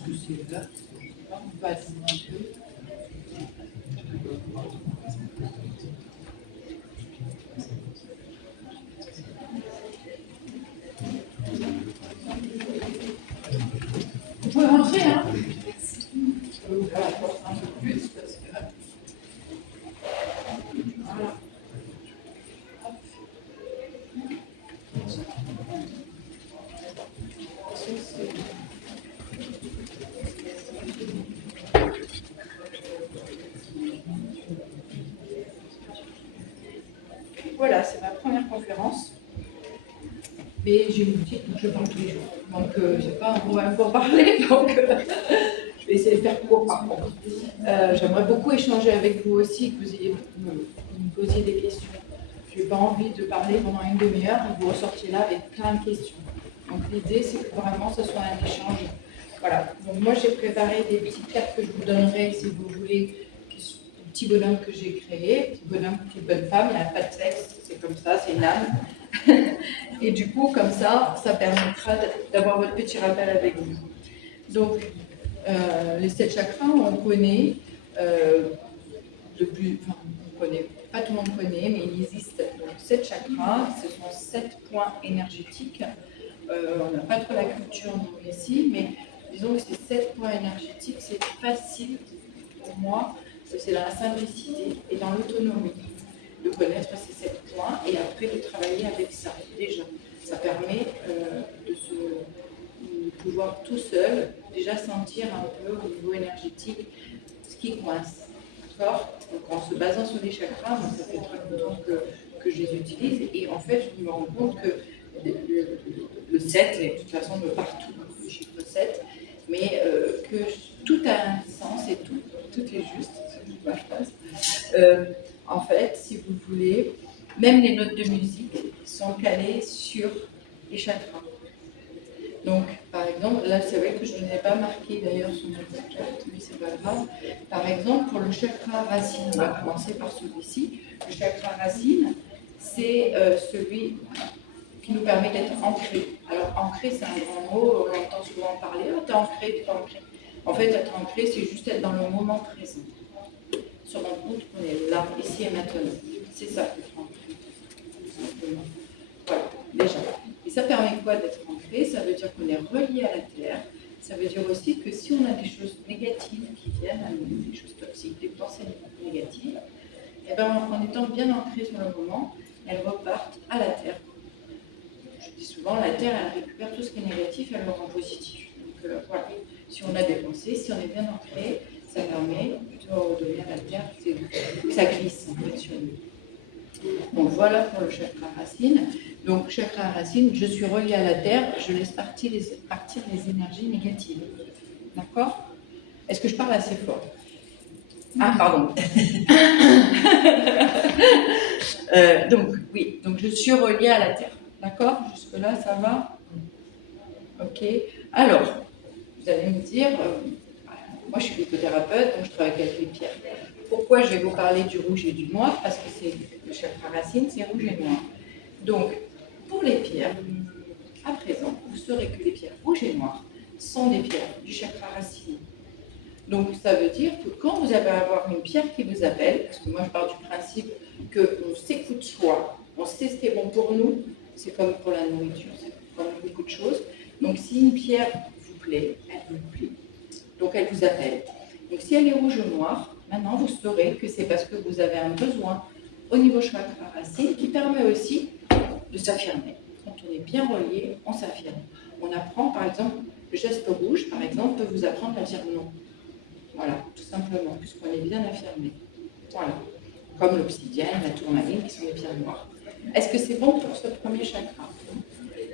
que c'est là. On passe un peu. Vous pouvez rentrer, hein? Je vais ouvrir la porte un peu plus parce que. Voilà. Voilà, c'est ma première conférence. Mais j'ai une petite, donc je parle tous les jours. Donc, j'ai pas un problème pour parler, donc je vais essayer de faire court par contre. J'aimerais beaucoup échanger avec vous aussi, que vous me posiez des questions. Je n'ai pas envie de parler pendant une demi-heure et vous ressortiez là avec plein de questions. Donc, l'idée, c'est que vraiment ce soit un échange. Voilà. Donc, moi, j'ai préparé des petites cartes que je vous donnerai si vous voulez. Un petit bonhomme que j'ai créé, petit bonhomme, petite bonne femme, il n'y a pas de sexe, c'est comme ça, c'est une âme. Et du coup, comme ça permettra d'avoir votre petit rappel avec vous. Donc, les 7 chakras, on connaît, pas tout le monde connaît, mais il existe donc 7 chakras, ce sont 7 points énergétiques. On n'a pas trop la culture nous, ici, mais disons que ces 7 points énergétiques, c'est facile pour moi, c'est dans la simplicité et dans l'autonomie de connaître ces 7 points et après de travailler avec ça déjà. Ça permet de pouvoir tout seul déjà sentir un peu au niveau énergétique ce qui coince. D'accord? Donc en se basant sur les chakras, moi ça fait très longtemps que je les utilise et en fait je me rends compte que le 7, et de toute façon de partout, le chiffre 7, mais que tout a un sens et tout est juste, c'est ma phrase. En fait, si vous voulez, même les notes de musique sont calées sur les chakras. Donc, par exemple, là, c'est vrai que je ne l'ai pas marqué d'ailleurs sur ma petite carte, mais c'est pas grave. Par exemple, pour le chakra racine, on va commencer par celui-ci. Le chakra racine, c'est celui qui nous permet d'être ancré. Alors, ancré, c'est un grand mot, on entend souvent parler, oh, t'es ancré, t'es ancré. En fait, être ancré, c'est juste être dans le moment présent. Se rendre compte qu'on est là, ici et maintenant. C'est ça d'être ancré, tout simplement. Voilà, déjà. Et ça permet quoi d'être ancré? Ça veut dire qu'on est relié à la Terre. Ça veut dire aussi que si on a des choses négatives qui viennent à nous, des choses toxiques, des pensées négatives, et ben, en étant bien ancré sur le moment, elles repartent à la Terre. Je dis souvent, la Terre, elle récupère tout ce qui est négatif, elle le rend positif. Donc voilà, si on a des pensées, si on est bien ancré, ça permet de redonner à la Terre, ça glisse en fait sur nous. Donc voilà pour le chakra racine. Donc chakra racine, je suis reliée à la Terre, je laisse partir les énergies négatives. D'accord? Est-ce que je parle assez fort? Ah, pardon. Donc, oui, donc je suis reliée à la Terre. D'accord? Jusque-là, ça va? Ok. Alors, vous allez me dire, moi je suis hypnothérapeute, donc je travaille avec les pierres. Pourquoi je vais vous parler du rouge et du noir? Parce que c'est le chakra racine, c'est rouge et noir. Donc, pour les pierres, à présent, vous saurez que les pierres rouges et noires sont des pierres du chakra racine. Donc, ça veut dire que quand vous allez avoir une pierre qui vous appelle, parce que moi je pars du principe qu'on s'écoute soi, on sait ce qui est bon pour nous, c'est comme pour la nourriture, c'est comme beaucoup de choses. Donc, si une pierre vous plaît, elle vous plaît. Donc, elle vous appelle. Donc, si elle est rouge ou noire, maintenant vous saurez que c'est parce que vous avez un besoin au niveau chakra racine qui permet aussi de s'affirmer. Quand on est bien relié, on s'affirme. On apprend, par exemple, le geste rouge, par exemple, peut vous apprendre à dire non. Voilà, tout simplement, puisqu'on est bien affirmé. Voilà. Comme l'obsidienne, la tourmaline, qui sont les pierres noires. Est-ce que c'est bon pour ce premier chakra?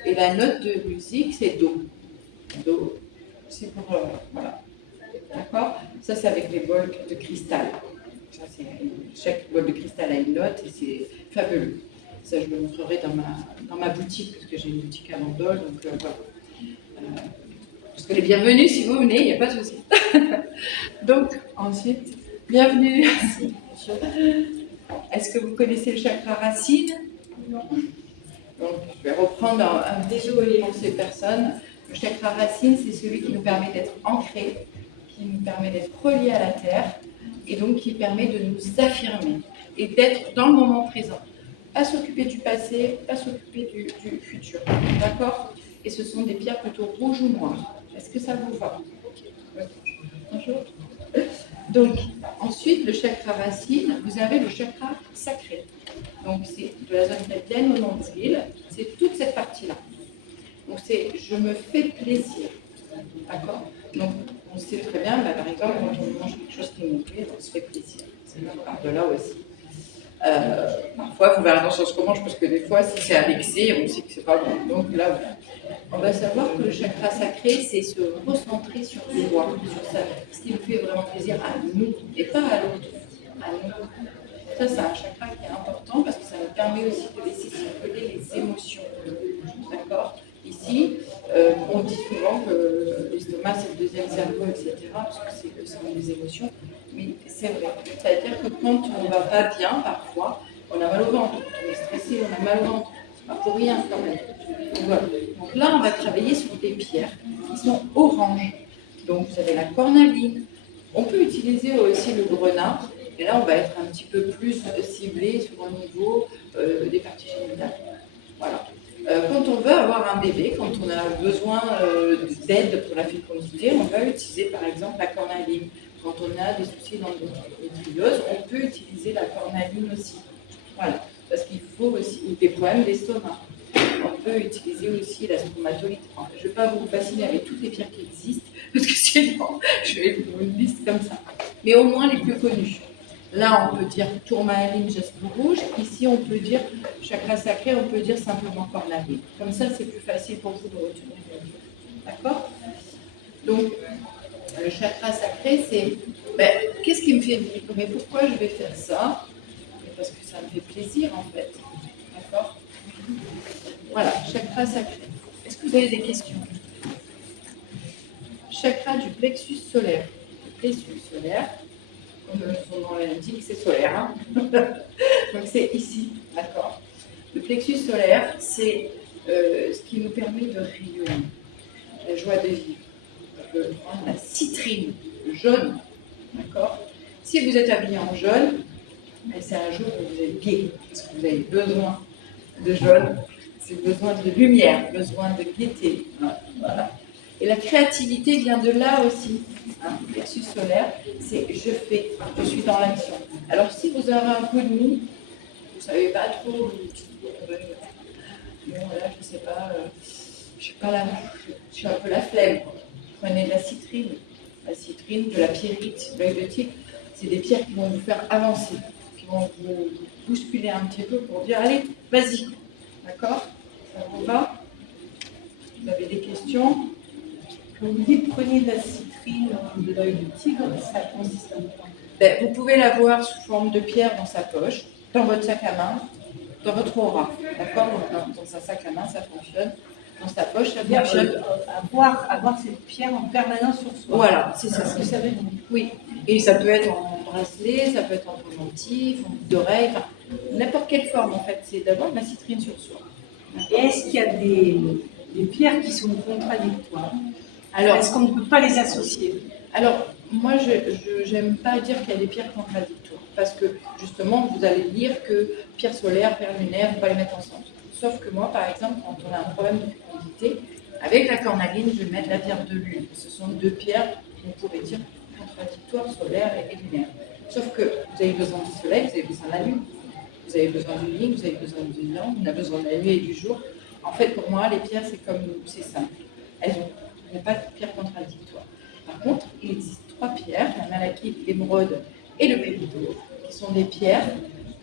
Et la note de musique, c'est Do. Do, c'est pour... voilà. D'accord? Ça, c'est avec les bols de cristal. Ça, chaque bol de cristal a une note et c'est fabuleux. Ça, je le montrerai dans ma boutique, parce que j'ai une boutique à Bandol, donc voilà. Vous serez les bienvenus si vous venez, il n'y a pas de souci. Donc, ensuite, bienvenue. Est-ce que vous connaissez le chakra racine? Non. Donc, je vais reprendre un désolé pour ces personnes. Le chakra racine, c'est celui qui nous permet d'être ancrés, qui nous permet d'être reliés à la terre, et donc qui permet de nous affirmer et d'être dans le moment présent. Pas s'occuper du passé, pas s'occuper du futur. D'accord? Et ce sont des pierres plutôt rouges ou noires. Est-ce que ça vous va? Bonjour. Donc, ensuite, le chakra racine, vous avez le chakra sacré. Donc, c'est de la zone radienne au nombril. C'est toute cette partie-là. Donc, c'est je me fais plaisir. D'accord? Donc, on sait très bien, bah, par exemple, quand on mange quelque chose qui nous plaît, on se fait plaisir. C'est même part de là aussi. Parfois, il faut faire attention à ce qu'on mange parce que des fois, si c'est à l'excès, on sait que c'est pas bon. Donc là, voilà. On va savoir que le chakra sacré, c'est se recentrer sur soi, sur ça, ce qui nous fait vraiment plaisir à nous et pas à l'autre. À nous. Ça, c'est un chakra qui est important parce que ça nous permet aussi de laisser circuler les émotions. D'accord? Ici, on dit souvent que l'estomac, c'est le deuxième cerveau, etc., parce que c'est des émotions. Mais c'est vrai. C'est-à-dire que quand on ne va pas bien, parfois, on a mal au ventre. Quand on est stressé, on a mal au ventre. Pas pour rien, quand même. Donc, voilà. Donc là, on va travailler sur des pierres qui sont oranges. Donc, vous avez la cornaline. On peut utiliser aussi le grenat. Et là, on va être un petit peu plus ciblé sur le niveau des parties génitales. Voilà. Quand on veut avoir un bébé, quand on a besoin d'aide pour la fécondité, on va utiliser par exemple la cornaline. Quand on a des soucis d'endométriose, on peut utiliser la cornaline aussi. Voilà. Parce qu'il faut aussi, ou des problèmes d'estomac. On peut utiliser aussi la stromatolite. Enfin, je ne vais pas vous fasciner avec toutes les pierres qui existent, parce que sinon, je vais vous une liste comme ça. Mais au moins les plus connues. Là, on peut dire tourmaline, jaspe rouge. Ici, on peut dire chakra sacré, on peut dire simplement cornaline. Comme ça, c'est plus facile pour vous de retenir. D'accord? Donc, le chakra sacré, c'est qu'est-ce qui me fait vibrer? Mais pourquoi je vais faire ça? Parce que ça me fait plaisir, en fait. D'accord? Voilà, chakra sacré. Est-ce que vous avez des questions? Chakra du plexus solaire. Le plexus solaire, comme son nom l'indique, c'est solaire. Hein. Donc c'est ici, d'accord. Le plexus solaire, c'est ce qui nous permet de rayonner, la joie de vivre. On peut prendre la citrine, le jaune, d'accord. Si vous êtes habillé en jaune, c'est un jour où vous êtes gai, parce que vous avez besoin de jaune, c'est besoin de lumière, besoin de gaieté. Voilà. Et la créativité vient de là aussi. Le plexus solaire, c'est je fais, je suis dans l'action. Alors si vous avez un coup de mou, vous ne savez pas trop, bon là je sais pas, je suis un peu la flemme. Prenez de la citrine, de la pierrite, de l'œil de tigre, c'est des pierres qui vont vous faire avancer, qui vont vous bousculer un petit peu pour dire allez, vas-y, d'accord? Ça vous va? Vous avez des questions? Quand vous dites prenez de la citrine ou de l'œil de tigre, ça consiste en quoi? Vous pouvez l'avoir sous forme de pierre dans sa poche, dans votre sac à main, dans votre aura. D'accord? Dans un sac à main, ça fonctionne. Dans sa poche, ça fonctionne. Avoir cette pierre en permanence sur soi. Voilà, c'est ça. C'est ce que ça veut dire. Oui. Et ça peut être en bracelet, ça peut être en pendentif, en boucle d'oreille, enfin, n'importe quelle forme en fait. C'est d'avoir de la citrine sur soi. Et est-ce qu'il y a des pierres qui sont contradictoires? Alors, est-ce qu'on ne peut pas les associer? Alors, moi, je n'aime pas dire qu'il y a des pierres contradictoires, parce que justement, vous allez dire que pierre solaire, pierre lunaire, on ne peut pas les mettre ensemble. Sauf que moi, par exemple, quand on a un problème de fécondité, avec la cornaline, je vais mettre la pierre de lune. Ce sont deux pierres, on pourrait dire, contradictoires, solaire et lunaire. Sauf que vous avez besoin du soleil, vous avez besoin de la lune, vous avez besoin du yin, vous avez besoin du yang, on a besoin de la nuit et du jour. En fait, pour moi, les pierres, c'est simple. Elles n'ont pas de pierres contradictoires. Par contre, il existe trois pierres, la malachite, l'émeraude et le péridot, qui sont des pierres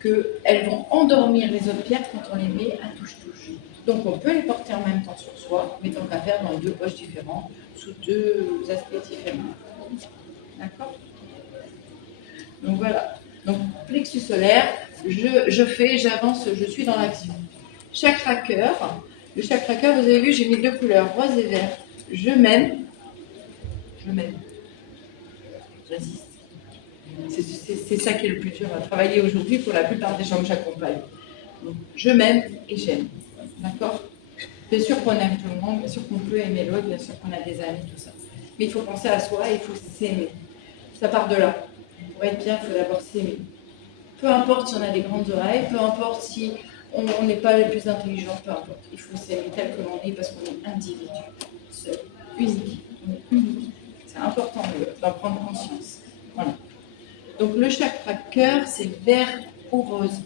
qu'elles vont endormir les autres pierres quand on les met à touche-touche. Donc on peut les porter en même temps sur soi, mais tant qu'à faire dans deux poches différentes, sous deux aspects différents. D'accord? Donc voilà. Donc plexus solaire, j'avance, je suis dans l'action. Chakra cœur. Le chakra cœur, vous avez vu, j'ai mis deux couleurs, rose et vert. Je m'aime. J'insiste. C'est ça qui est le plus dur à travailler aujourd'hui pour la plupart des gens que j'accompagne. Donc, je m'aime et j'aime. D'accord? Bien sûr qu'on aime tout le monde, bien sûr qu'on peut aimer l'autre, bien sûr qu'on a des amis, tout ça. Mais il faut penser à soi et il faut s'aimer. Ça part de là. Pour être bien, il faut d'abord s'aimer. Peu importe si on a des grandes oreilles, peu importe si on n'est pas le plus intelligent, peu importe. Il faut s'aimer tel que l'on est parce qu'on est individu, seul, unique. On est unique. C'est important d'en prendre conscience. Voilà. Donc le chakra cœur, c'est vert ou rose.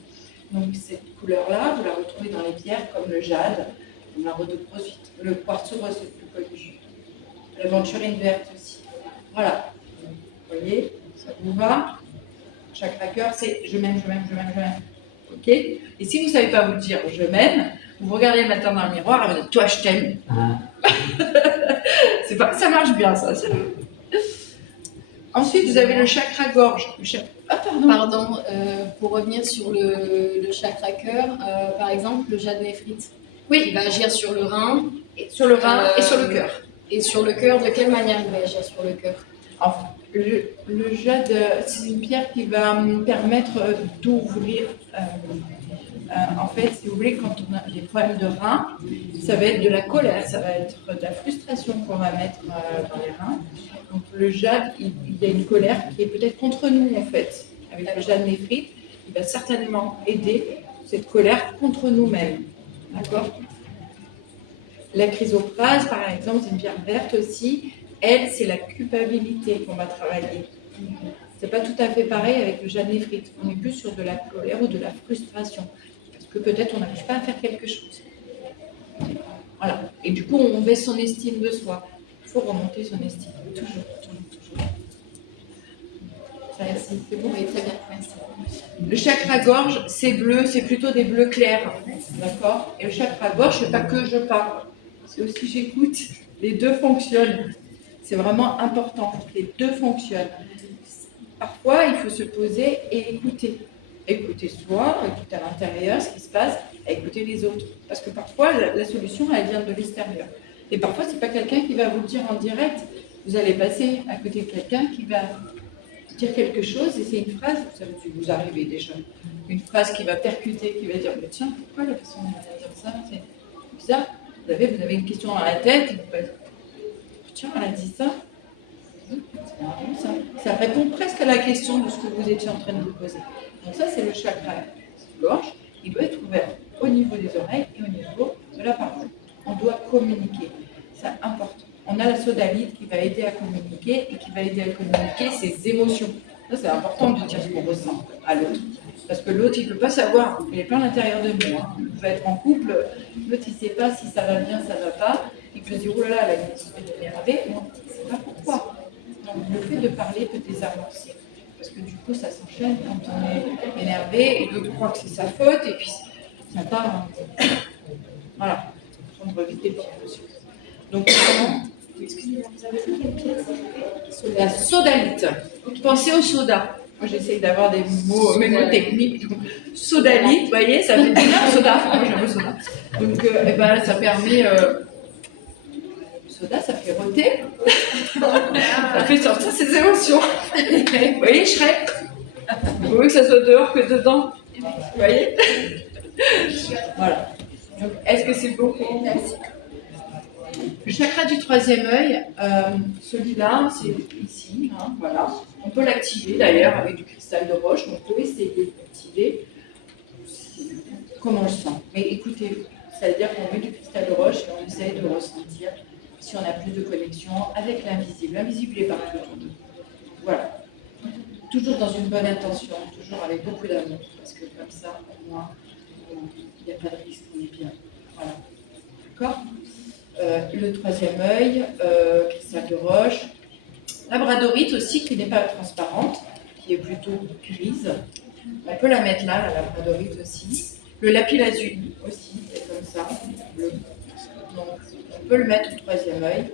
Donc cette couleur-là, vous la retrouvez dans les pierres comme le jade, comme la rhodochrosite, le quartz rose le plus connu, l'aventurine verte aussi. Voilà. Vous voyez, ça vous va? Chakra cœur, c'est je m'aime, je m'aime, je m'aime, je m'aime. Ok? Et si vous ne savez pas vous dire je m'aime, vous regardez le matin dans le miroir et vous dites toi je t'aime. Ça marche bien ça. Ensuite, vous avez le chakra gorge. Ah, pardon. Pour revenir sur le chakra cœur, par exemple, le jade néphrite. Oui. Il va agir sur le rein. Sur le rein et sur le cœur. Et sur le cœur, de quelle manière il va agir sur le cœur? Enfin, le jade, c'est une pierre qui va permettre d'ouvrir. En fait, si vous voulez, quand on a des problèmes de reins, ça va être de la colère, ça va être de la frustration qu'on va mettre dans les reins. Donc le jade, il y a une colère qui est peut-être contre nous en fait. Avec le jade néphrite, il va certainement aider cette colère contre nous-mêmes. D'accord? La chrysoprase, par exemple, c'est une pierre verte aussi. Elle, c'est la culpabilité qu'on va travailler. C'est pas tout à fait pareil avec le jade néphrite. On est plus sur de la colère ou de la frustration. Parce que peut-être on n'arrive pas à faire quelque chose. Voilà. Et du coup, on baisse son estime de soi. Il faut remonter son estime. Toujours, toujours, toujours. Merci. C'est bon? Oui, très bien. Merci. Le chakra gorge, c'est bleu, c'est plutôt des bleus clairs. D'accord? Et le chakra gorge, c'est pas que je parle. C'est aussi j'écoute. Les deux fonctionnent. C'est vraiment important. Les deux fonctionnent. Parfois, il faut se poser et écouter. Écouter soi, écouter à l'intérieur ce qui se passe, et écouter les autres. Parce que parfois, la solution, elle vient de l'extérieur. Et parfois, ce n'est pas quelqu'un qui va vous le dire en direct. Vous allez passer à côté de quelqu'un qui va dire quelque chose, et c'est une phrase, ça vous arrivez déjà, une phrase qui va percuter, qui va dire « Tiens, pourquoi la personne va dire ça? C'est bizarre. » Vous avez une question dans la tête, et vous faites « Tiens, elle a dit ça. » Ça répond presque à la question de ce que vous étiez en train de vous poser. Donc ça, c'est le chakra gorge. Il doit être ouvert au niveau des oreilles et au niveau de la parole. On doit communiquer. C'est important. On a la sodalite qui va aider à communiquer et qui va aider à communiquer ses émotions. Ça, c'est important de dire ce qu'on ressent à l'autre. Parce que l'autre, il ne peut pas savoir. Il est pas à l'intérieur de nous. Hein. Il peut être en couple. L'autre, il ne sait pas si ça va bien, ça ne va pas. Il peut se dire, oh là là, elle a une petite énervée. Non, il ne sait pas pourquoi. Donc, le fait de parler peut désamorcer. Parce que du coup, ça s'enchaîne quand on est énervé et l'autre croit que c'est sa faute et puis ça part. Voilà. Prendre vite les précautions. Donc, vraiment, excusez-moi, vous avez dit quelle pièce? La sodalite. Pensez au soda. Moi, j'essaye d'avoir des mots mémotechniques. Donc, sodalite, vous voyez, ça fait bien soda. Moi, j'aime le soda. Donc, ça permet. Soda, ça fait roter. Ça fait sortir ses émotions. Vous voyez, Shrek? Vous voulez que ça soit dehors que dedans? Vous voyez? Voilà. Donc, est-ce que c'est bon? Merci. Le chakra du troisième œil, celui-là, c'est ici. Hein, voilà. On peut l'activer d'ailleurs avec du cristal de roche. On peut essayer de l'activer comme on le sent. Mais écoutez, c'est-à-dire qu'on met du cristal de roche et on essaye de ressentir si on a plus de connexion avec l'invisible. L'invisible est partout autour de nous. Voilà. Toujours dans une bonne intention, toujours avec beaucoup d'amour, parce que comme ça, au moins, il n'y a pas de risque, on est bien. Voilà. D'accord? Le troisième œil, cristal de roche. Labradorite aussi, qui n'est pas transparente, qui est plutôt grise. On peut la mettre là, la labradorite aussi. Le lapis-lazuli aussi, c'est comme ça, bleu. Donc, on peut le mettre au troisième œil.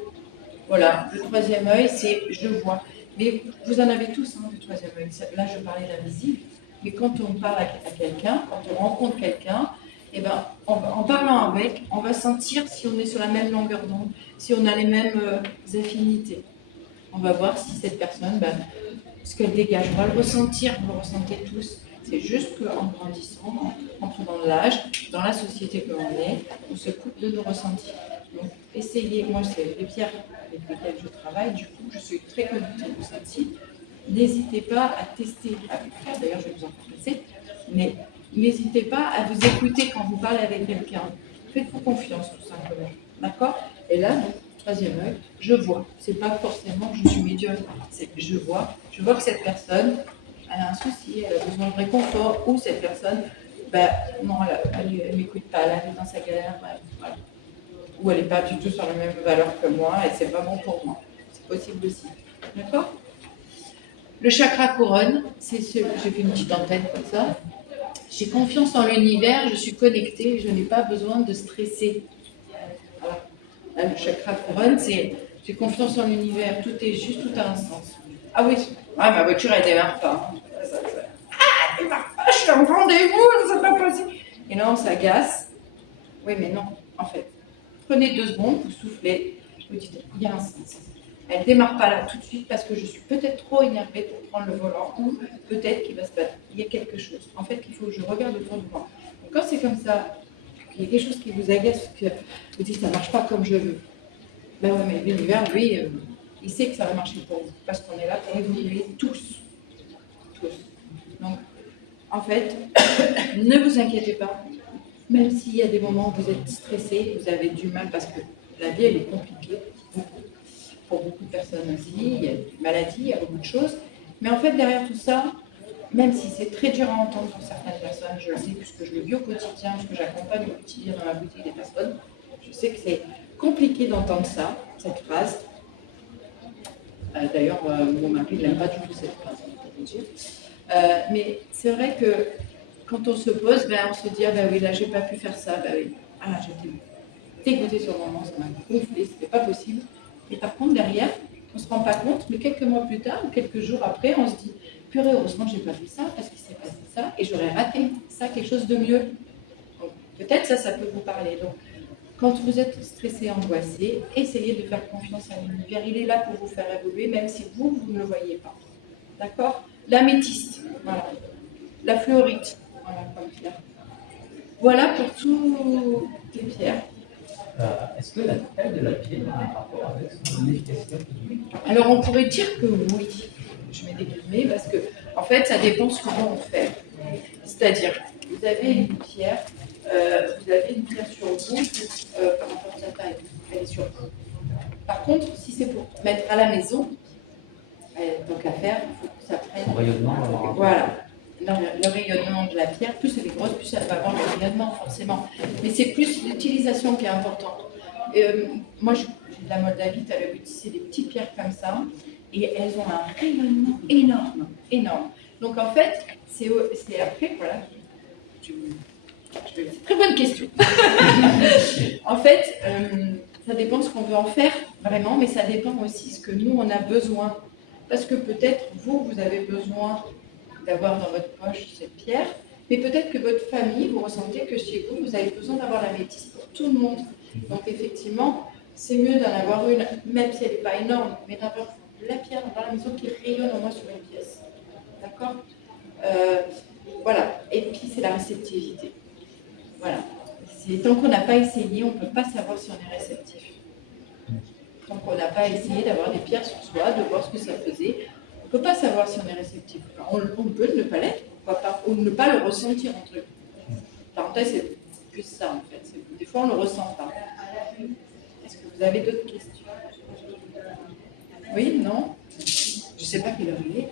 Voilà, le troisième œil, c'est je vois. Mais vous en avez tous, hein, le troisième œil. Là, je parlais d'invisible. Mais quand on parle à quelqu'un, quand on rencontre quelqu'un, eh ben, en parlant avec, on va sentir si on est sur la même longueur d'onde, si on a les mêmes affinités. On va voir si cette personne, ce qu'elle dégage, on va le ressentir, vous le ressentez tous. C'est juste qu'en grandissant, en prenant de l'âge, dans la société que l'on est, on se coupe de nos ressentis. Donc, essayez, moi, c'est les pierres avec lesquelles je travaille, du coup, je suis très connectée aux ressentis. N'hésitez pas à tester avec ça, d'ailleurs, je vais vous en passer, mais n'hésitez pas à vous écouter quand vous parlez avec quelqu'un. Faites-vous confiance, tout simplement. D'accord? Et là, donc, troisième œil, je vois. C'est pas forcément je suis médium, c'est que je vois que cette personne, elle a un souci, elle a besoin de réconfort, ou cette personne, ben, non, elle m'écoute pas, elle arrive dans sa galère, voilà. Ou elle n'est pas du tout sur la même valeur que moi, et c'est pas bon pour moi. C'est possible aussi. D'accord? Le chakra couronne, c'est ce, j'ai fait une petite antenne comme ça. J'ai confiance en l'univers, je suis connectée, je n'ai pas besoin de stresser. Voilà. Là, le chakra couronne, c'est j'ai confiance en l'univers, tout est juste, tout a un sens. Ah oui, ma voiture elle démarre pas. Ah, elle démarre pas, je suis en rendez-vous, c'est pas possible. Et là on s'agace. Oui, mais non, en fait. Prenez 2 secondes, vous soufflez, vous dites il y a un sens. Elle ne démarre pas là tout de suite parce que je suis peut-être trop énervée pour prendre le volant ou peut-être qu'il va se passer. Il y a quelque chose. En fait, il faut que je regarde autour de moi. Donc, quand c'est comme ça, il y a quelque chose qui vous agace, que vous dites ça ne marche pas comme je veux. Ben ouais, mais l'univers, lui, il sait que ça va marcher pour vous parce qu'on est là pour évoluer tous. Tous. Donc, en fait, ne vous inquiétez pas. Même s'il y a des moments où vous êtes stressé, vous avez du mal parce que la vie, elle est compliquée. Pour beaucoup de personnes aussi, il y a des maladies, il y a beaucoup de choses. Mais en fait, derrière tout ça, même si c'est très dur à entendre pour certaines personnes, je le sais puisque je le vis au quotidien, puisque j'accompagne au quotidien dans la boutique des personnes, je sais que c'est compliqué d'entendre ça, cette phrase. D'ailleurs, mon mari n'aime pas du tout cette phrase, pour vous dire. Mais c'est vrai que quand on se pose, on se dit, ah ben oui, là, j'ai pas pu faire ça, ben oui. Ah, j'étais dégoûtée sur le moment, ça m'a gonflé, c'était pas possible. Et par contre, derrière, on ne se rend pas compte, mais quelques mois plus tard ou quelques jours après, on se dit purée, heureusement que je n'ai pas fait ça parce qu'il s'est passé ça et j'aurais raté ça, quelque chose de mieux. Donc, peut-être ça peut vous parler. Donc, quand vous êtes stressé, angoissé, essayez de faire confiance à l'univers. Il est là pour vous faire évoluer, même si vous ne le voyez pas. D'accord? L'améthyste, voilà. La fluorite, voilà, comme pierre. Voilà pour toutes les pierres. Est-ce que la taille de la pierre a un rapport avec son efficacité? Alors on pourrait dire que oui, je mets des guillemets parce que en fait ça dépend ce qu'on on fait. C'est-à-dire, vous avez une pierre sur vous, par rapport à sa taille, elle est sur vous. Par contre, si c'est pour mettre à la maison, tant qu'à faire, il faut que ça prenne. Son rayonnement. Voilà. Non, le rayonnement de la pierre, plus elle est grosse, plus elle va avoir le rayonnement, forcément. Mais c'est plus l'utilisation qui est importante. Moi, j'ai de la moldavite, à le c'est des petites pierres comme ça, et elles ont un rayonnement énorme, énorme. Donc en fait, c'est après, voilà. C'est une très bonne question. En fait, ça dépend ce qu'on veut en faire, vraiment, mais ça dépend aussi ce que nous, on a besoin. Parce que peut-être, vous avez besoin d'avoir dans votre poche cette pierre, mais peut-être que votre famille, vous ressentez que chez vous, vous avez besoin d'avoir la métisse pour tout le monde. Donc effectivement, c'est mieux d'en avoir une, même si elle n'est pas énorme, mais d'avoir la pierre dans la maison qui rayonne au moins sur une pièce. D'accord? Voilà. Et puis c'est la réceptivité. Voilà. Tant qu'on n'a pas essayé, on ne peut pas savoir si on est réceptif. Tant qu'on n'a pas essayé d'avoir des pierres sur soi, de voir ce que ça faisait, on ne peut pas savoir si on est réceptif. On peut ne pas l'être, pourquoi pas, ou ne pas le ressentir entre eux. Parenthèse, c'est plus ça en fait. Des fois, on ne le ressent pas. Est-ce que vous avez d'autres questions? Oui, non? Je ne sais pas quelle heure il est.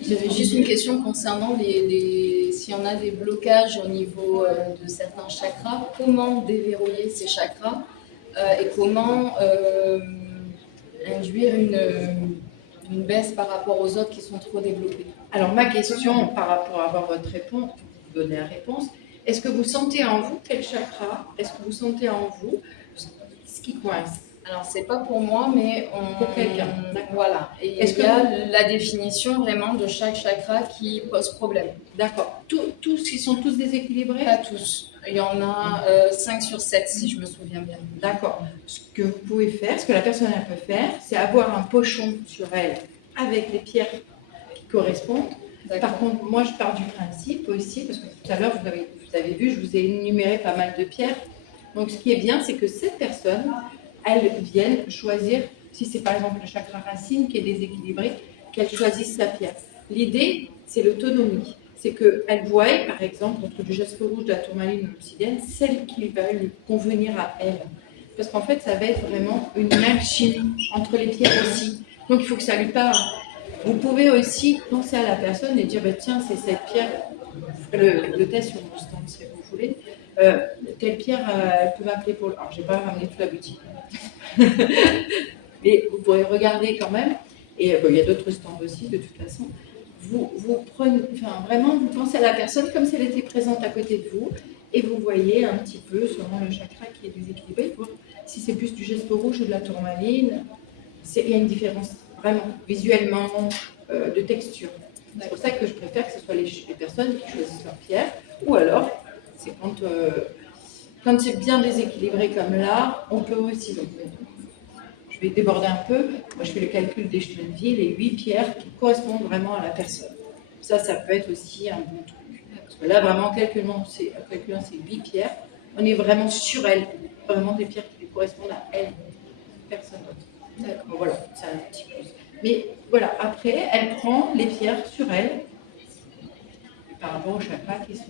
J'avais juste une question concernant s'il y en a des blocages au niveau de certains chakras. Comment déverrouiller ces chakras et comment induire une baisse par rapport aux autres qui sont trop développés? Alors, ma question par rapport à avoir votre réponse, vous donner la réponse, est-ce que vous sentez en vous quel chakra? Est-ce que vous sentez en vous ce qui coince? Alors, c'est pas pour moi, mais pour quelqu'un. Voilà. Et il y a la définition vraiment de chaque chakra qui pose problème. D'accord. Tous, ils sont tous déséquilibrés? Pas tous. Il y en a 5 sur 7, si je me souviens bien. D'accord. Ce que vous pouvez faire, ce que la personne peut faire, c'est avoir un pochon sur elle avec les pierres qui correspondent Par contre, moi, je pars du principe aussi, parce que tout à l'heure, vous avez vu, je vous ai énuméré pas mal de pierres. Donc, ce qui est bien, c'est que cette personne, elles viennent choisir, si c'est par exemple le chakra racine qui est déséquilibré, qu'elle choisisse sa pierre. L'idée, c'est l'autonomie. C'est qu'elle voie, par exemple, entre du jaspe rouge, de la tourmaline ou de l'obsidienne, celle qui va lui convenir à elle. Parce qu'en fait, ça va être vraiment une alchimie entre les pierres aussi. Donc, il faut que ça lui parle. Vous pouvez aussi penser à la personne et dire, bah, tiens, c'est cette pierre, le test sur mon stand si vous voulez, telle pierre, elle peut m'appeler pour le... Alors, je n'ai pas ramené toute la boutique. Mais vous pourrez regarder quand même. Et il y a d'autres stands aussi, de toute façon. Vous prenez, enfin, vraiment, vous pensez à la personne comme si elle était présente à côté de vous. Et vous voyez un petit peu, selon le chakra qui est déséquilibré, si c'est plus du jaspe rouge ou de la tourmaline, il y a une différence vraiment visuellement, de texture. C'est pour ça que je préfère que ce soit les personnes qui choisissent leur pierre, ou alors, c'est quand c'est bien déséquilibré comme là, on peut aussi. Donc, je vais déborder un peu. Moi, je fais le calcul des chemins de vie, les 8 pierres qui correspondent vraiment à la personne. Ça peut être aussi un bon truc. Parce que là, vraiment, calculant ces 8 pierres, on est vraiment sur elle. Vraiment des pierres qui lui correspondent à elle, personne d'autre. D'accord, voilà, c'est un petit plus. Mais voilà, après, elle prend les pierres sur elle par rapport aux chakras qui sont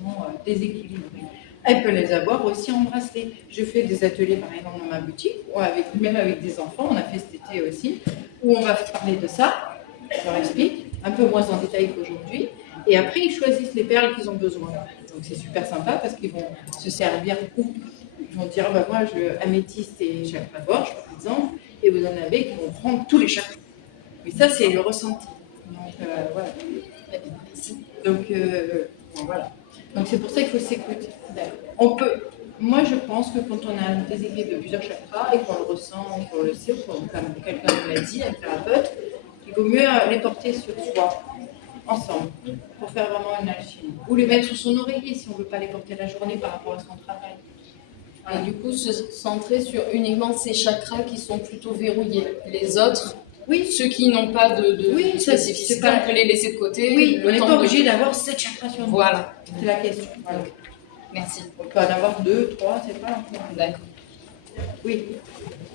déséquilibrés. Elle peut les avoir aussi en bracelet. Je fais des ateliers, par exemple, dans ma boutique, ou même avec des enfants, on a fait cet été aussi, où on va parler de ça, je leur explique, un peu moins en détail qu'aujourd'hui, et après, ils choisissent les perles qu'ils ont besoin. Donc, c'est super sympa parce qu'ils vont se servir où ils vont dire, bah, moi, je veux améthyste et chakra-gorge, par exemple, et vous en avez qui vont prendre tous les chakras. Mais ça, c'est le ressenti. Donc, voilà. Donc, voilà. Donc, c'est pour ça qu'il faut s'écouter. Moi, je pense que quand on a un déséquilibre de plusieurs chakras et qu'on le ressent, qu'on le sait, comme quelqu'un me l'a dit, un thérapeute, il vaut mieux les porter sur soi, ensemble, pour faire vraiment une alchimie. Ou les mettre sur son oreiller si on ne veut pas les porter la journée par rapport à son travail. Voilà. Et du coup, se centrer sur uniquement ces chakras qui sont plutôt verrouillés. Les autres, oui, ceux qui n'ont pas de spécificité, on peut les laisser de côté. Oui, on n'est pas obligé d'avoir 7 chakras sur nous. Voilà. C'est la question. Voilà. Merci. On peut en avoir 2, 3, c'est pas important. D'accord. Oui.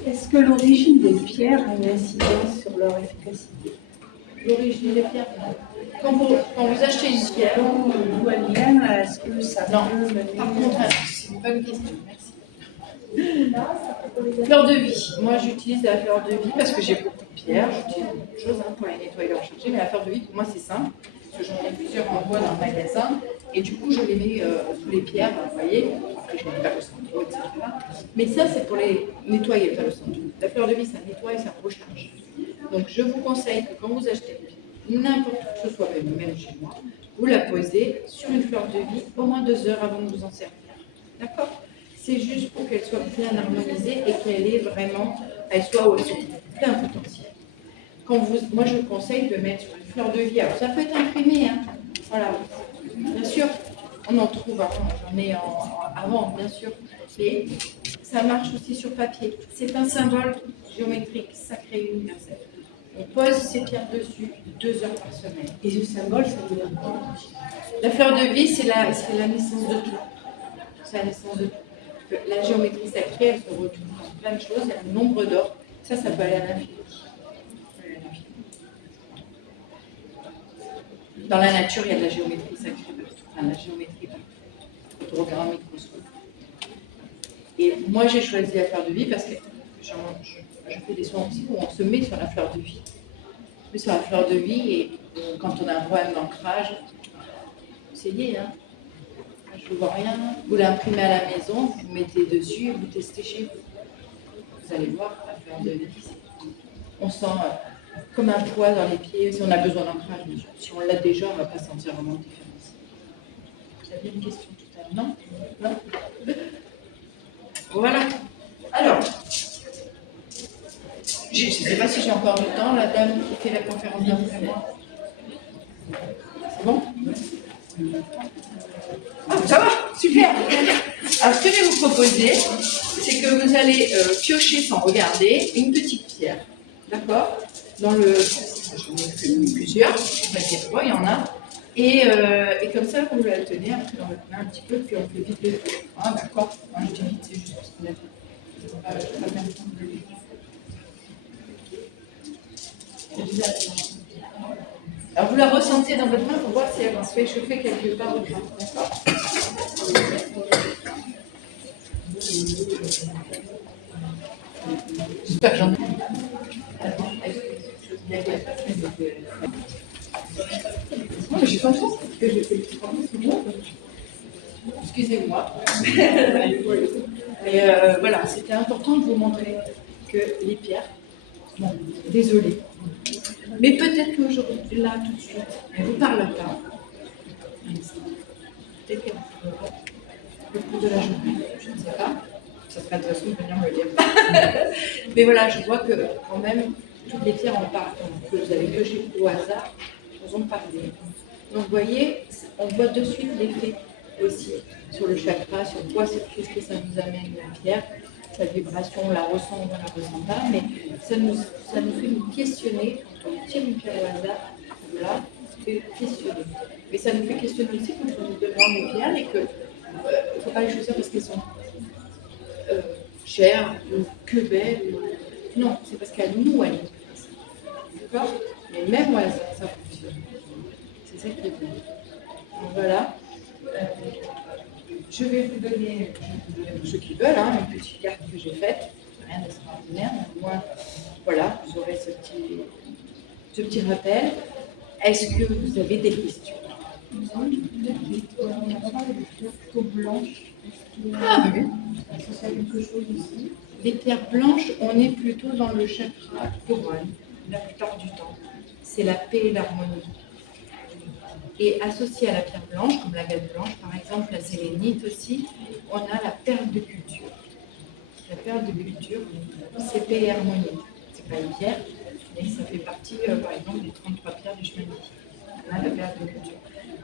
Est-ce que l'origine des pierres a une incidence sur leur efficacité? L'origine des pierres, quand vous achetez une pierre, D'où elle vient, est-ce que ça peut mener... Par contre, c'est une bonne question, merci. Fleur de vie. Moi, j'utilise la fleur de vie parce que j'ai beaucoup de pierres. J'utilise beaucoup de choses pour les nettoyer, les recharger. Mais la fleur de vie, pour moi, c'est simple. Parce que j'en ai plusieurs en bois dans le magasin. Et du coup, je les mets sous les pierres, vous voyez. Après, je mets pas le centre, etc. Mais ça, c'est pour les nettoyer, pas le centre. La fleur de vie, ça nettoie et ça recharge. Donc, je vous conseille que quand vous achetez n'importe où que ce soit, même chez moi, vous la posez sur une fleur de vie au moins 2 heures avant de vous en servir. D'accord? C'est juste pour qu'elle soit bien harmonisée et elle soit au plein potentiel. Moi, je conseille de mettre sur une fleur de vie. Alors, ça peut être imprimé, hein. Voilà. Bien sûr, on en trouve avant, j'en ai avant, bien sûr. Mais ça marche aussi sur papier. C'est un symbole géométrique, sacré, universel. On pose ces pierres dessus 2 heures par semaine. Et ce symbole, ça veut dire quoi? La fleur de vie, c'est la naissance de tout. C'est la naissance de tout. La géométrie sacrée, elle se retrouve dans plein de choses. Il y a un nombre d'or. Ça peut aller à l'infini. Dans la nature, il y a de la géométrie sacrée partout. Enfin, la géométrie partout. Quand on regarde en microscope. Et moi, j'ai choisi la fleur de vie parce que je fais des soins aussi où on se met sur la fleur de vie. On se met sur la fleur de vie et quand on a un problème d'ancrage, c'est lié, hein. Je ne vois rien. Vous l'imprimez à la maison, vous mettez dessus et vous testez chez vous. Vous allez voir, la fleur de vie, on sent comme un poids dans les pieds. Si on a besoin d'ancrage, si on l'a déjà, on ne va pas sentir vraiment de différence. Vous aviez une question tout à l'heure, non? Non. Voilà. Alors, je ne sais pas si j'ai encore du temps, la dame qui fait la conférence d'après moi. C'est bon? Ah, ça va, super. Alors, ce que je vais vous proposer, c'est que vous allez piocher sans regarder une petite pierre, d'accord? J'en ai fait plusieurs, il y en a. Et comme ça, vous la tenez après dans votre main un petit peu, puis on fait vite le tour. Ah, d'accord. Moi, je dis vite, c'est juste parce qu'il a pas bien le temps de le lire. Alors, vous la ressentez dans votre main pour voir si elle se fait chauffer quelque part ou pas. D'accord. J'espère que j'en ai. Non, mais je suis contente parce que j'ai fait le petit c'est bon. Excusez-moi. Mais voilà, c'était important de vous montrer que les pierres, bon, désolée, mais peut-être qu'aujourd'hui, là, tout de suite, elle ne vous parle pas. Peut-être qu'elle vous parlera le cours de la journée, je ne sais pas. Ça sera de toute façon de venir me le dire. Mais voilà, je vois que quand même, toutes les pierres en parlent, que vous avez pioché au hasard, vous en parlé. Donc vous voyez, on voit de suite l'effet aussi sur le chakra, sur quoi, qu'est-ce que ça nous amène la pierre, sa vibration, on la ressent ou on ne la ressent pas, mais ça nous fait nous questionner, quand on tire une pierre au hasard, là, ça fait questionner. Mais ça nous fait questionner aussi quand on nous demande les pierres et que il ne faut pas les choisir parce qu'elles sont chères ou que belles. Non, c'est parce qu'elles nous aiment. D'accord? Mais même au hasard, ça fonctionne. C'est ça qui est bon. Donc voilà. Je vais vous donner, pour ceux qui veulent, hein, une petite carte que j'ai faite. Rien d'extraordinaire, mais au moins, voilà, vous aurez ce petit rappel. Est-ce que vous avez des questions? On a parlé de pierres plutôt blanches. Ah oui. Est-ce que ça a quelque chose aussi? Les pierres blanches, on est plutôt dans le chakra couronne, la plupart du temps. C'est la paix et l'harmonie. Et associé à la pierre blanche, comme l'agate blanche, par exemple, la sélénite aussi, on a la perle de culture. La perle de culture, c'est paix et harmonie. C'est pas une pierre, mais ça fait partie, par exemple, des 33 pierres du chemin de vie. On a la perle de culture.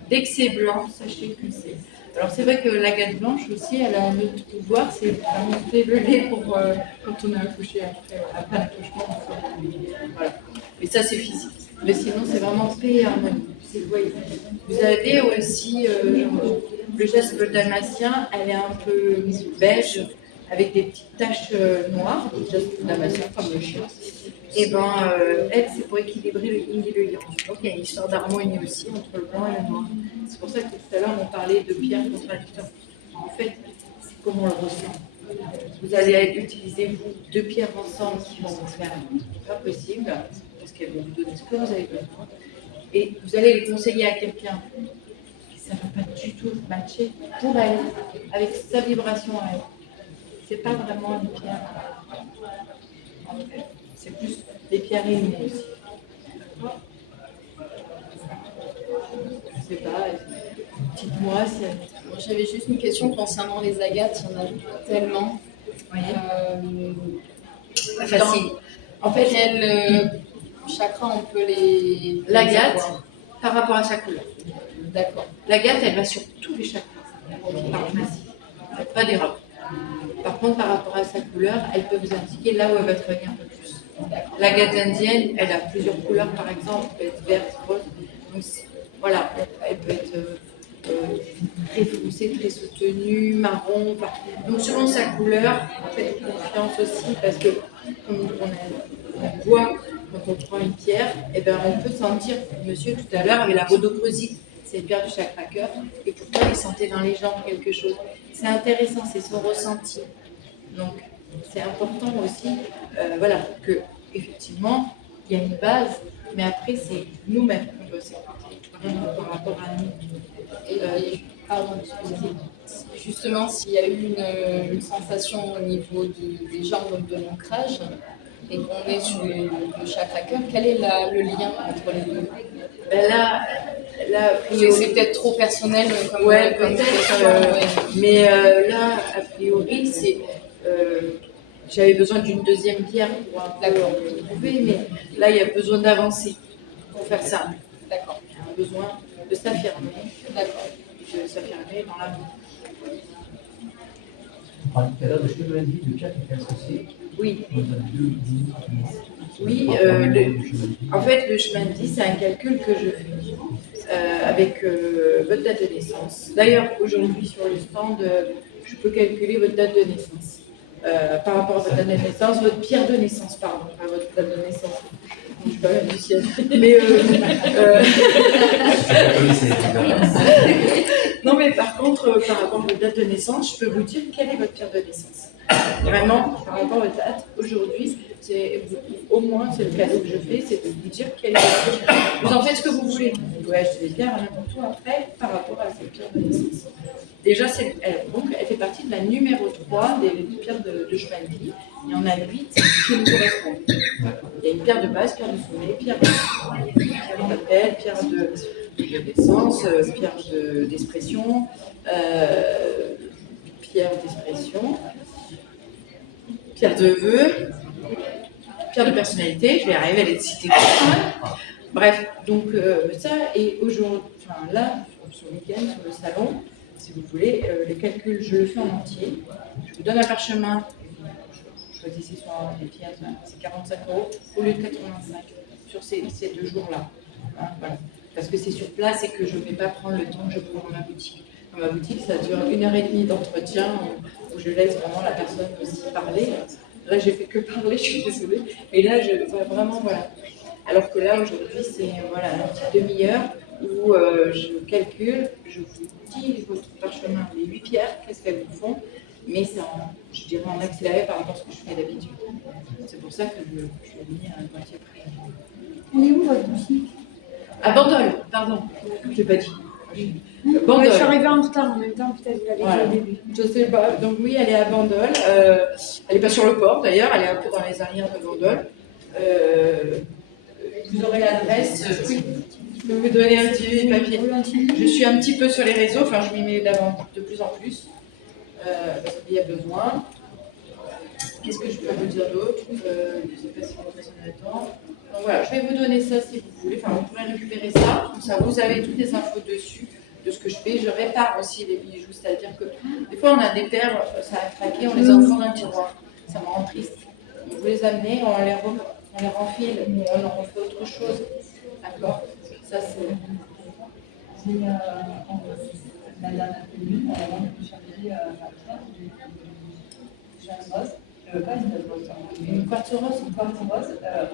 Dès que c'est blanc, sachez que c'est. Alors c'est vrai que l'agate blanche aussi, elle a un autre pouvoir, c'est de monter le lait pour quand on a accouché après l'accouchement. Voilà. Mais ça c'est physique. Mais sinon c'est vraiment paix et harmonie. Vous avez aussi le geste dalmatien, elle est un peu beige avec des petites taches noires, le geste dalmatien comme le chien. Et ben elle c'est pour équilibrer le yin et le yang. Donc il y a une histoire d'harmonie aussi entre le blanc et le noir. C'est pour ça que tout à l'heure on parlait de pierres contradictoires. En fait, c'est comme on le ressent. Vous allez utiliser vous deux pierres ensemble qui vont vous faire pas possible parce qu'elles vont vous donner ce que vous avez besoin. Et vous allez les conseiller à quelqu'un qui ça ne va pas du tout matcher pour elle, avec sa vibration à elle. C'est pas vraiment une pierre. En fait, c'est plus des pierres aimées aussi. Je sais pas, dites-moi si elle... Moi, j'avais juste une question concernant les agates, il y en a tellement. Oui. Pas facile. En fait, quel chakra on peut les L'agate, avoir par rapport à sa couleur. D'accord. L'agate, elle va sur tous les chakras, par principe. Pas d'erreur. Par contre, par rapport à sa couleur, elle peut vous indiquer là où elle va travailler un peu plus. L'agate indienne, elle a plusieurs couleurs, par exemple, elle peut être verte, rose. Donc, voilà, elle peut être très foncée, très soutenue, marron. Donc, selon sa couleur, faites confiance aussi, parce que, comme on voit quand on prend une pierre, eh ben, on peut sentir, monsieur tout à l'heure, avec la rhodochrosite, c'est une pierre du chakra cœur, et pourtant il sentait dans les jambes quelque chose. C'est intéressant, c'est son ressenti. Donc, c'est important aussi, voilà, que effectivement, il y a une base, mais après, c'est nous-mêmes qu'on doit s'écouter par rapport à nous. Pardon, excusez-moi. Justement, s'il y a eu une sensation au niveau des jambes, donc de l'ancrage, et qu'on est sur le chakra cœur, quel est le lien entre les deux? Ben là, a priori, c'est peut-être trop personnel comme, ouais, comme peut-être, question, mais là, a priori, c'est j'avais besoin d'une deuxième pierre pour un peu trouver, mais là, il y a besoin d'avancer pour faire ça. D'accord. Il y a besoin de s'affirmer, D'accord. de s'affirmer dans l'amour. On parlait tout à l'heure de chemin de vie, de pierre qui est associé. Oui. On a deux Oui, en fait, le chemin de vie, c'est un calcul que je fais. avec votre date de naissance. D'ailleurs, aujourd'hui sur le stand, je peux calculer votre date de naissance. Par rapport à votre date de naissance, votre pierre de naissance, pardon, pas votre date de naissance. Je suis pas la musicienne. Mais non, mais par contre, par rapport à votre date de naissance, je peux vous dire quelle est votre pierre de naissance. Vraiment, par rapport à votre date, aujourd'hui, au moins, c'est le cadeau que je fais, c'est de vous dire quelle est votre pierre. Vous en faites ce que vous voulez. Vous pouvez acheter des pierres à n'importe où après, par rapport à cette pierre de naissance. Déjà, elle fait partie de la numéro 3 des pierres de chemin de vie. Il y en a 8 qui nous correspondent. Il y a une pierre de base, pierre de sommeil, pierre d'appel, pierre de naissance, pierre d'expression, pierre d'expression, pierre de vœux, pierre de personnalité. Je vais arriver à les citer toutes. Bref, donc ça, et aujourd'hui, enfin là, sur le week-end, sur le salon, si vous voulez, les calculs, je le fais en entier. Je vous donne un parchemin. Choisissez soit des pierres, c'est 45 € au lieu de 85 sur ces 2 jours-là. Hein, voilà. Parce que c'est sur place et que je ne vais pas prendre le temps que je prends dans ma boutique. Dans ma boutique, ça dure 1h30 d'entretien où je laisse vraiment la personne aussi parler. Là, j'ai fait que parler, je suis désolée. Et là, je vraiment, voilà. Alors que là, aujourd'hui, c'est voilà, une petite demi-heure où je calcule, je vous dis votre parchemin, les 8 pierres, qu'est-ce qu'elles vous font, mais c'est je dirais en accéléré par rapport à ce que je fais d'habitude. C'est pour ça que je l'ai mis à moitié près. On est où votre boutique? À Bandol, pardon, je ne l'ai pas dit. Bandol. Ouais, je suis arrivée en retard en même temps, peut-être vous l'avez dit au début. Je sais pas, donc oui, elle est à Bandol. Elle n'est pas sur le port d'ailleurs, elle est un peu dans les arrières de Bandol. Vous aurez l'adresse. Oui. Je peux vous donner un petit papier. Je suis un petit peu sur les réseaux, enfin je m'y mets de plus en plus, parce qu'il y a besoin. Qu'est-ce que je peux vous dire d'autre? Je ne sais pas si vous avez le temps. Donc voilà, je vais vous donner ça si vous voulez, enfin vous pourrez récupérer ça, comme ça vous avez toutes les infos dessus de ce que je fais. Je répare aussi les bijoux, c'est-à-dire que des fois on a des perles, ça a craqué, on les a encore dans un tiroir, ça me rend triste. Donc, vous les amenez, on les renfile, on en refait autre chose. D'accord? Ça, c'est. J'ai la dernière commune, avant de changer ma pierre, j'ai un rose, pas une quartz rose,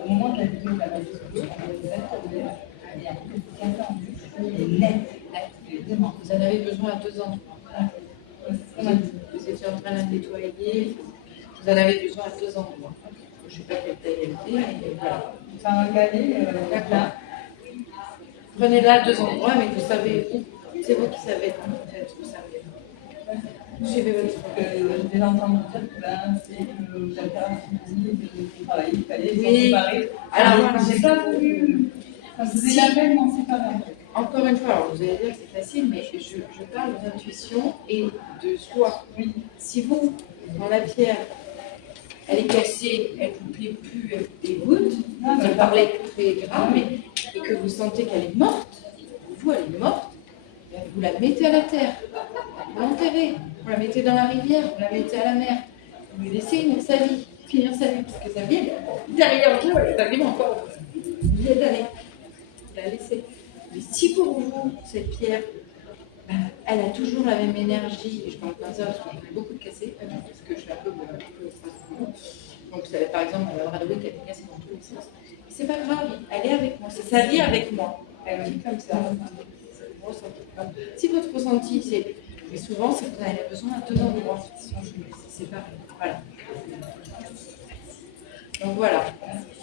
au moment de la vidéo de la base on les a et après, c'est 15 ans en plus, il est net, vous en avez besoin à 2 ans. Vous étiez en train de la nettoyer, vous en avez besoin à 2 ans. Je ne sais pas quelle taille elle était, mais voilà. C'est un galet, d'accord. Prenez-la à 2 endroits, mais vous savez où. C'est vous qui savez, en fait, vous savez. Suivez votre j'ai déjà entendu dire que c'est que quelqu'un qui dit de travailler, il fallait s'en oui. séparer. Alors, j'ai pas voulu. Ça faisait la peine d'en séparer. Encore une fois, alors vous allez dire que c'est facile, mais je parle d'intuition et de soi. Oui. Si vous, dans la pierre, elle est cassée, elle ne vous plaît plus, elle vous dégoûte, vous parlez très grave, et que vous sentez qu'elle est morte, vous, elle est morte, vous la mettez à la terre, vous l'enterrez, vous la mettez dans la rivière, vous la mettez à la mer, vous lui laissez finir sa vie, parce que sa vie, derrière vous, elle est vivre encore des milliers d'années. Vous la laissez. Mais si pour vous, cette pierre, elle a toujours la même énergie, et je parle pas de ça parce que j'en ai beaucoup de cassés, parce que je suis un peu donc par exemple, la braderie qui a été cassée dans tous les sens. C'est pas grave, elle est avec moi, c'est sa vie avec moi. Elle vit comme ça. Si votre ressenti, c'est. Mais souvent, c'est que vous avez besoin à 2 endroits. C'est pareil. Voilà. Donc voilà.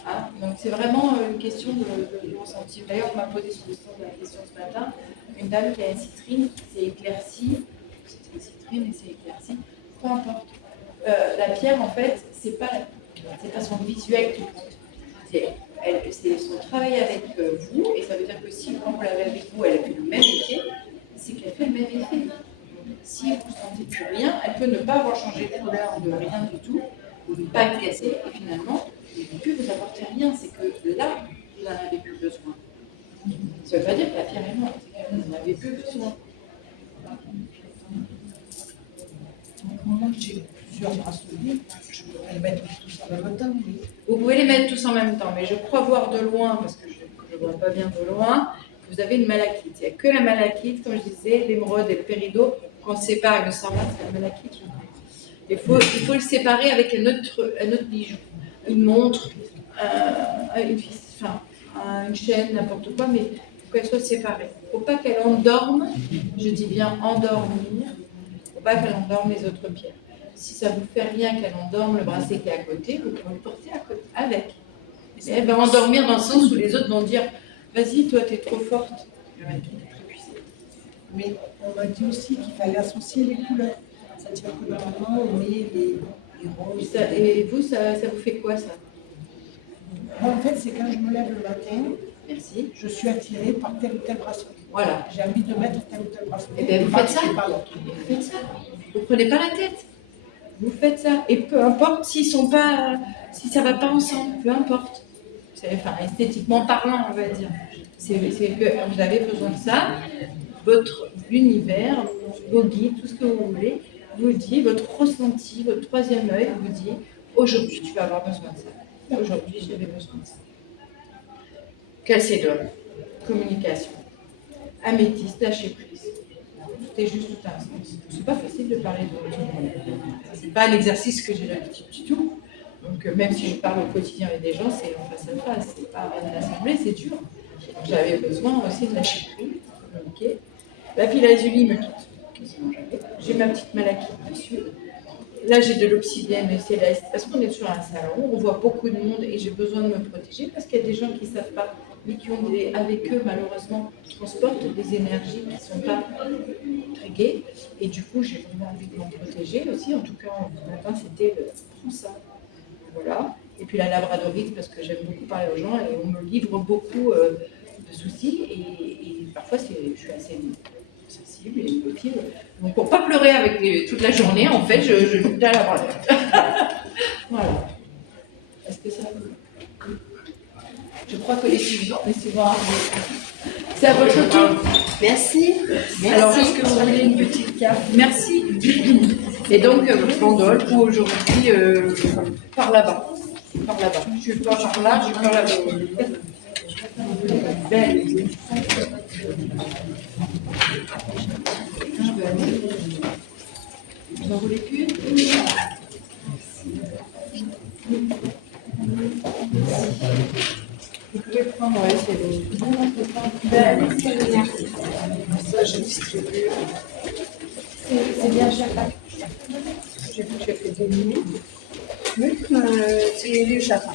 Hein, donc c'est vraiment une question de ressenti. D'ailleurs, on m'a posé sur le stand la question ce matin. Une dame qui a une citrine qui s'est éclaircie. C'est une citrine et c'est éclairci. Peu importe. La pierre, en fait, c'est pas son visuel qui compte. C'est son travail avec vous, et ça veut dire que si quand vous l'avez avec vous, elle fait le même effet, c'est qu'elle fait le même effet. Si vous ne sentez plus rien, elle peut ne pas avoir changé de couleur de rien du tout, ou ne pas être cassée, et finalement, elle ne peut plus vous apporter rien. C'est que là, vous n'en avez plus besoin. Ça ne veut pas dire que la pierre est morte, c'est que vous n'en avez plus besoin. Donc, moi, j'ai plusieurs bracelets, je pourrais les mettre tous en même temps. Mais... Vous pouvez les mettre tous en même temps, mais je crois voir de loin, parce que je ne vois pas bien de loin, vous avez une malachite. Il n'y a que la malachite, comme je disais, l'émeraude et le péridot, qu'on sépare avec le sarlat, c'est la malachite. Il faut le séparer avec un autre bijou, une montre, une chaîne, n'importe quoi, mais il faut qu'elle soit séparée. Il ne faut pas qu'elle endorme, je dis bien endormir, il ne faut pas qu'elle endorme les autres pierres. Si ça ne vous fait rien qu'elle endorme le bracelet qui est à côté, vous pouvez le porter à côté, avec. Et elle va endormir dans le sens où les autres vont dire « Vas-y, toi, tu es trop forte. » Elle va être très puissante. Mais on m'a dit aussi qu'il fallait associer les couleurs. C'est-à-dire que normalement, on met les roses. Et vous, ça vous fait quoi, ça? Moi, en fait, c'est quand je me lève le matin, Merci. je suis attirée par tel ou tel bracelet. Voilà. J'ai envie de mettre tel ou tel bracelet. Eh bien, vous faites ça. Vous faites ça. Vous prenez pas la tête. Vous faites ça. Et peu importe si ça ne va pas ensemble, peu importe. Esthétiquement parlant, on va dire. C'est que vous avez besoin de ça. Votre univers, vos guides, tout ce que vous voulez, vous dit, votre ressenti, votre troisième œil vous dit, aujourd'hui, tu vas avoir besoin de ça. Aujourd'hui, j'avais besoin de ça. Calcédone, communication, améthyste, lâcher prise. Tout est juste tout un sens. C'est pas facile de parler de tout le monde. C'est pas un exercice que j'ai l'habitude du tout. Donc même si je parle au quotidien avec des gens, c'est en face à face, c'est pas à l'assemblée, c'est dur. Donc j'avais besoin aussi de lâcher prise, de communiquer. La lazuli me quitte quasiment jamais. J'ai ma petite malachite dessus. Là, j'ai de l'obsidienne céleste parce qu'on est sur un salon, on voit beaucoup de monde et j'ai besoin de me protéger parce qu'il y a des gens qui ne savent pas, mais qui ont avec eux, malheureusement, transportent des énergies qui ne sont pas très gaies. Et du coup, j'ai vraiment envie de m'en protéger aussi. En tout cas, ce matin, c'était prends ça. Voilà. Et puis la labradorite parce que j'aime beaucoup parler aux gens et on me livre beaucoup de soucis et parfois, je suis assez sensible et émotive. Donc pour ne pas pleurer avec toute la journée, en fait, je joue à la branlette. Voilà. Est-ce que ça vous... Je crois que les suivants c'est à votre tour. Merci. Alors, est-ce que vous voulez une petite carte? Merci. Et donc, Bandol, pour aujourd'hui, par là-bas. Par là-bas. Je ne vais pas par là, je vais par là-bas. Ben, vous en voulez qu'une? Vous pouvez prendre, ouais, c'est le... Ça, je distribue. C'est bien chacun. J'ai vu que tu as fait 2 minutes. C'est le chapin.